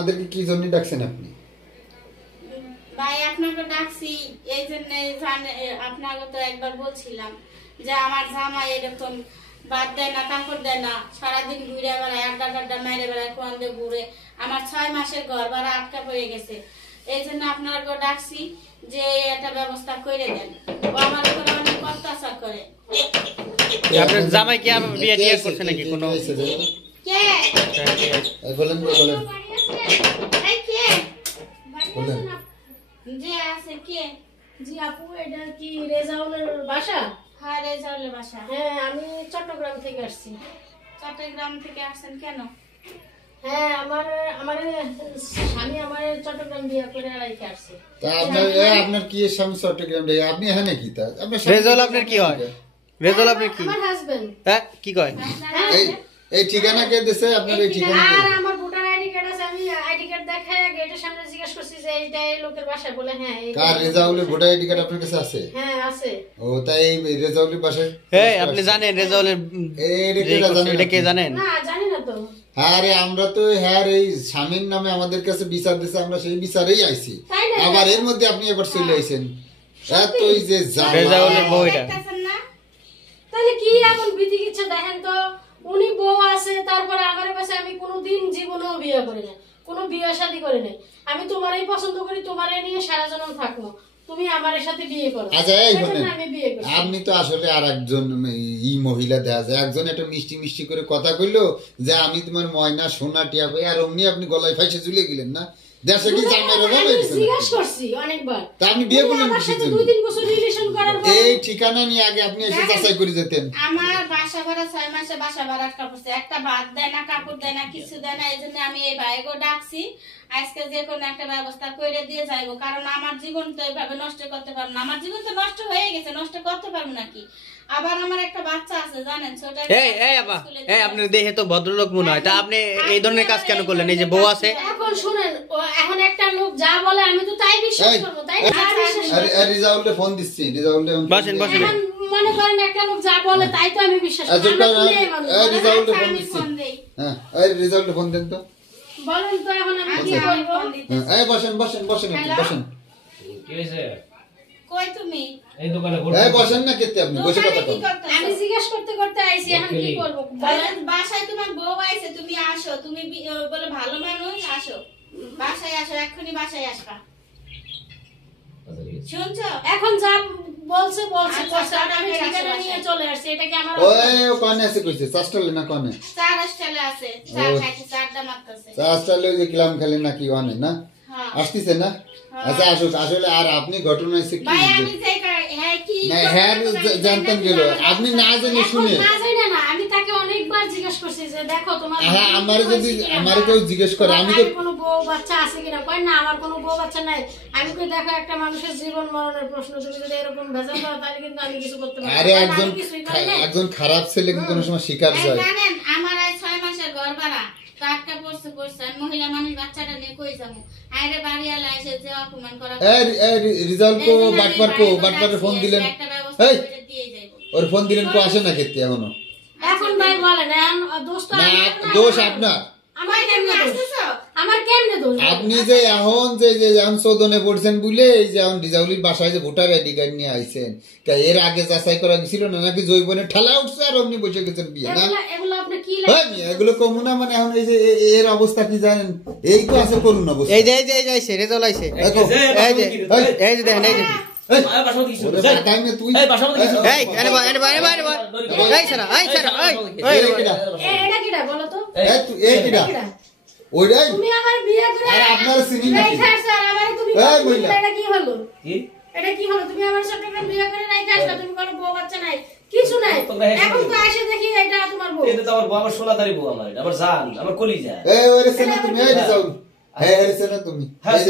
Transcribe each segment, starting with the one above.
আমাদেরকে কি জন্য ডাকছেন আপনি? ভাই আপনাকে ডাকছি এই জন্য আপনাকে তো একবার বলছিলাম যে আমার জামাই এরকম বাদ দেয় না, কাপড় দেয় না, সারাদিন ঘুরে বেড়ায়, আড্ডা টাড্ডা মেরে বেড়ায়, কোয়ান্দে ঘুরে। আমার 6 মাসের ঘর ভাড়া আটকা পড়ে গেছে। এই জন্য আপনাকে ডাকছি যে একটা ব্যবস্থা করে দেন। ও আমার উপরে অনেক অত্যাচার করে। আপনার জামাই কি আবার বিয়ে টিয়ে করছে নাকি কোনো? কে বলেন বলেন এই কে বলেন। যে আছে কে? জি আপু, এটা কি রেজাউলের বাসা? হ্যাঁ, রেজাউলের বাসা। হ্যাঁ, আমি চট্টগ্রাম থেকে আসছি। চট্টগ্রাম থেকে আসছেন কেন? হ্যাঁ, আমার স্বামী আমার চট্টগ্রাম বিয়ে করে রেখে আসছে। তা আপনার কি স্বামী চট্টগ্রাম রে? আপনি এখানে কি তা? রেজাউল আপনার কি হয়? রেজাউল আপনার কি? আমার হাজবেন্ড। হ্যাঁ, কি কয়? এই ঠিকানা কে দিয়েছে আপনার? এই ঠিকানা আর আমার ভোটার আইডি কার্ড আছে, আমি আইডি কার্ড দেখায় গেটের সামনে জিজ্ঞেস করছি যে এইটা এই লোকের বাসা, বলে হ্যাঁ। কার রেজাউলের ভোটার আইডি কার্ড আপনার কাছে আছে? হ্যাঁ আছে। ও তাই রেজাউলের বাসায়? এই আপনি জানেন রেজাউলের এটা কে জানেন? না জানি না তো। আরে আমরা তো হ্যাঁ এই স্বামীর নামে আমাদের কাছে বিচার দিছে, আমরা সেই বিচারেই আইছি। আবার এর মধ্যে আপনি এবার চলে আইছেন। এতই যে রেজাউলের বউ এটা। তাহলে কি এমন বিধি কিচ্ছু দেখেন তো। উনি বউ আছে, তারপরে আমার কাছে আমি কোনোদিন জীবনেও বিয়ে করি না, কোনো বিয়ে শাদী করি নাই। আমি তোমারই পছন্দ করি, তোমারই নিয়ে সারা জীবন থাকবো, তুমি আমার সাথে বিয়ে করো। আচ্ছা এই আমি বিয়ে করি। আপনি তো আসলে আর একজন মহিলা দেখা যায়, একজন একটা মিষ্টি মিষ্টি করে কথা কইলো যে আমি তোমার ময়না সোনা টিয়া পাই, আর অমনি আপনি গলায় ফাইসে ঝুলে গেলেন না। দেশে কি জামাইর অভাব হয়েছে? জিজ্ঞাসা করছি অনেকবার। তা আপনি বিয়ে করলেন আমার সাথে 2-3 বছর রিলেশন করার পর এই ঠিকানা নিয়ে আগে আপনি এসে যাচাই করে যেতেন। আমার বাসা ভাড়া 6 মাসে বাসা ভাড়া আটকা পড়ছে, একটা ভাত দেয় না, কাপড় দেয় না, কিছু দেয় না। এই জন্য আমি এই ভাইকে ডাকছি আজকে যে কোনো একটা ব্যবস্থা করে দিয়ে যাইবো, কারণ আমার জীবন তো এইভাবে নষ্ট করতে পারবো না। আমার জীবন তো নষ্ট হয়ে গেছে, নষ্ট করতে পারবো নাকি? আবার আমার একটা বাচ্চা আছে জানেন, ছোট। এই আপনার দেহে তো ভদ্রলোক মনে হয়, তা আপনি এই ধরনের কাজ কেন করলেন? এই যে বউ আছে। এখন শুনেন, এখন একটা লোক যা বলে আমি তো তাই বিশ্বাস করবো, তাই না? আরে রিজাউলকে ফোন দিচ্ছি, রিজাউলকে বসেন বসেন। মনে করেন একটা লোক যা বলে তাই তো আমি বিশ্বাস করি। রিজাউলকে ফোন দিচ্ছি। হ্যাঁ এই রিজাউলকে ফোন দেন তো। বলেন তো এখন আমি কি বলবো? এই বসেন বসেন বসেন একটু বসেন। কি হইছে? কই তুমি? এই দোকানে এই বসেন না কেতে আপনি বসে কথা কি বলেন। করতেছো? আমি জিজ্ঞেস করতে করতে আইছি, এখন কি করব বলেন? বাসায় তোমার বউ আইছে, তুমি আসো, তুমি বলে ভালো মানুষ, আসো বাসায় আসো, এক্ষুনি বাসায় আসবা। শুনছো? এখন যা বলছে বলছে, আচ্ছা, আমি ঠিকানা নিয়ে চলে আসছি। এটা কি আমার ওই কোনে আছে কইছে চাস্টালে না কোনে? চার আসলে আছে, চার খাইছে, চারটা মারতেছে। চাস্টালে ওই যে কিলাম খেলে নাকি ওনে না? হ্যাঁ আসতেছে না? আচ্ছা আসুক। আসলে আর আপনি ঘটনা হইছে কি? ভাই আমি যাই হ্যাঁ কি না হ্যাঁ জানতেন গেল আপনি না জেনে শুনে। না জানি না, আমি তাকে অনেকবার জিজ্ঞেস করছি যে দেখো তোমার হ্যাঁ আমারে যদি আমারে কেউ জিজ্ঞেস করে আমি তো কোনো বউ বাচ্চা আছে কিনা, কই না আমার কোনো বউ বাচ্চা নাই। আমি কই দেখো একটা মানুষের জীবন মরণের প্রশ্ন, তুমি যদি এরকম ভেজাল দাও তাহলে কিন্তু আমি কিছু করতে পারবো না। আরে একজন খারাপ ছেলে কিন্তু কোনো সময় শিকার যায়। জানেন আমার এই 6 মাসের ঘর ভাড়া টাটকা পড়ছে পড়ছে, আমি মহিলা মানুষ বাচ্চাটা নিয়ে কই যাবো? আরে বাড়িওয়ালা এসে যে অপমান করা। রিজাল্ট কো বাটপারে ফোন দিলেন। এই দিয়ে যাইবো। ওর ফোন দিলেন কো আসে না কেতে এখনো? এখন ভাই বলেন দোষ তো না দোষ আপনার। আমার কেমনে দোষ? আমার কেমনে দোষ? আপনি যে এখন যে এখন চোদনে পড়ছেন বলে এই যে এখন রিজাউলির বাসায় যে ভোটার আইডি কার্ড নিয়ে আইছেন, এর আগে যাচাই করা গেছিল না নাকি জৈবনে ঠেলা উঠছে আর আপনি বসে গেছেন বিয়ে না? এগুলো আপনি কি এগুলো কমু না মানে এখন এই যে এর অবস্থা কি জানেন? এই তো আছে করুন অবস্থা। এই যে আইছে রেজাউল আইছে। এই যে দেখেন এই যে তুই এই সারা এটা কিডা বলো তো? এই কিডা ওইটাই তুমি আমার বিয়ে করে আর আপনার সিনি নাকি? স্যার আমারে তুমি এই বইলা এটা কি হলো? কি? এটা কি হলো? তুমি আমার চট্টগ্রাম বিয়ে করে রাইখা আসলা, তুমি কোনো বউ বাচ্চা নাই, কিছু নাই। এখন তো এসে দেখি এটা তোমার বউ। এটা তো আমার বউ, আমার সোনাদারি বউ, আমার এটা আমার জান, আমার কলিজা। এই ওরে সেনা তুমি এই যাও। হ্যাঁ এর সেনা তুমি। হ্যাঁ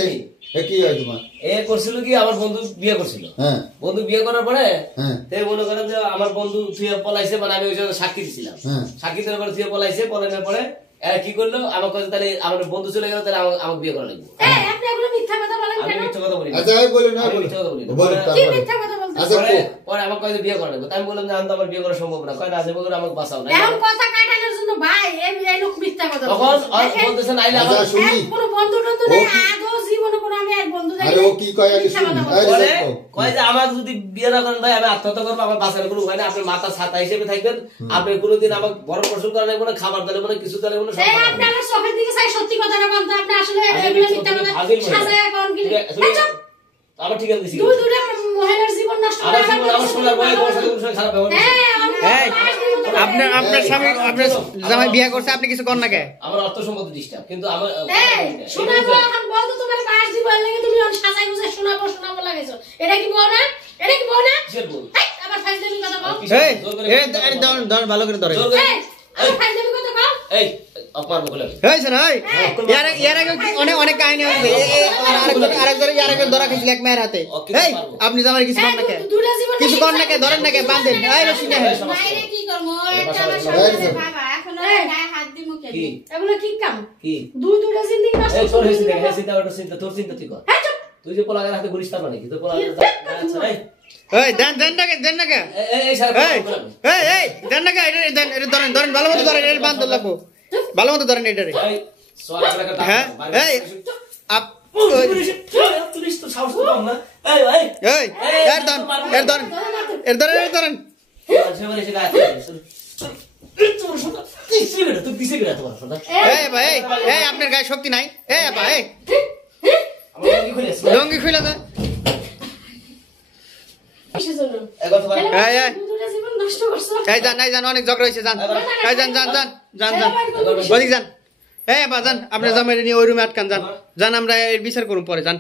এই কি হয় তোমার? এ করছিল কি আমার বন্ধু বিয়ে করছিল। হ্যাঁ বন্ধু বিয়ে করার পরে হ্যাঁ তাই মনে করেন যে আমার বন্ধু থুয়ে পলাইছে, মানে আমি ওই জন্য সাক্ষী দিছিলাম। হ্যাঁ সাক্ষী দেওয়ার পরে থুয়ে পলাইছে, পলানোর পরে এরা কি করলো আমার কাছে, তাহলে আমার বন্ধু চলে গেল, তাহলে আমাকে বিয়ে করা লাগবে। আপনি এগুলো মিথ্যা কথা বলেন আমি কেন? মিথ্যা কথা বলি না। আচ্ছা এই বলেন না আমি বলেন মিথ্যা কথা বলি না। বলেন কি তারপরে মিথ্যা কথা বলতে? আচ্ছা পরে আমার কয়েছে বিয়ে করা লাগবে, তাই আমি বললাম যে আমার বিয়ে করা সম্ভব না, কয় না যে বলে আমাকে বাঁচাও না। এখন কথা কাটানোর জন্য ভাই এই লোক মিথ্যা কথা তখন বলছে। বলতেছে নাইলে আমার আচ্ছা শুনি কোনো বন্ধু টন্ধু নাই, আদৌ জীবনে কোনো আমি এক বন্ধু দেখি আরে ও কি কয় আগে শুন বলে কয় যে আমাকে যদি বিয়ে না করেন ভাই আমি আত্মহত্যা করবো, আমার বাঁচার কোনো উপায় নেই, আপনি মাথা ছাতা হিসেবে থাকবেন, আপনি কোনোদিন আমাকে বড় পোষণ করা লাগবে না, খাবার দিলে মানে কিছু দিলে মানে এই আপনি আমার চোখের দিকে চাই সত্যি কথাটা বলতে, আপনি আসলে এগুলো মিথ্যা কথা সাজায় কোন কি আমার ঠিক আছে দুই দুইটা মহিলার জীবন নষ্ট করে আমার জীবন আমার সোনার বয়ে তোমার সাথে কোনো খারাপ ব্যবহার করছে। এই আপনার স্বামী আপনার জামাই বিয়ে করছে, আপনি কিছু কর না কে? আমার অর্থ সম্পত্তি ডিস্টার্ব, কিন্তু আমার এই শোনাবো এখন বলতো তোমার পাশ দিব লাগে, তুমি অন সাজাই গুছাই শোনাবো লাগাইছো, এটা কি বউ না? এটা কি বউ না? কিসের বউ? এই আবার ফাইজলামি কথা বল, এই এই ধর ভালো করে ধরে। জোর করে এই আবার ফাইজলামি কথা বল, এই অপমান বলে এই শোন এই ইয়ার আগে অনেক কাহিনী আছে, আরেকজন ধরা খেয়েছিল এক মেয়ের হাতে। এই আপনি জামাই কিছু কর না কে? দুইটা জীবন কিছু কর না কে? ধরেন না কে? বাঁধেন। এই রশি নেন। বাইরে কি করবো, এটা আমার সংসারের বাবা, এখন ওর গায়ে হাত দি মুখে কি এগুলো কি কাম? কি দুইটা জিন্দেগি নষ্ট এই তোর করে হিসেবে দিলে। চিন্তা ওটা চিন্তা তোর চিন্তা তুই কর, হ্যাঁ চুপ। তুই যে পোলাগের হাতে ঘুরিস তার মানে কি তোর পোলাগের আচ্ছা এই এই দেন না কে? এই সারা এই দেন না কে? এটা ধরেন ভালো মতো ধরেন, এটা বাঁধতে লাগবো, ভালো মতো ধরেন এটারে। এই সোয়াল লাগা টাকা হ্যাঁ এই আপ তুই তো সাহস কম না এই এই এই এর ধরেন ঝেমারে সে গায়ে তোর শোনা তুই কিসে গেলা তোমার শোনা এই ভাই এই আপনার গায়ে শক্তি নাই। এই ভাই আমার কি খুলে লঙ্গি খুলে দেন। কিসের জন্য? একবার তোমার এই দুইটা জীবন নষ্ট করছো। এই যান অনেক ঝগড়া হয়েছে, যান এই যান ওদিক যান। এই বা যান আপনার জামাই নিয়ে ওই রুমে আটকান, যান আমরা এর বিচার করুন পরে, যান।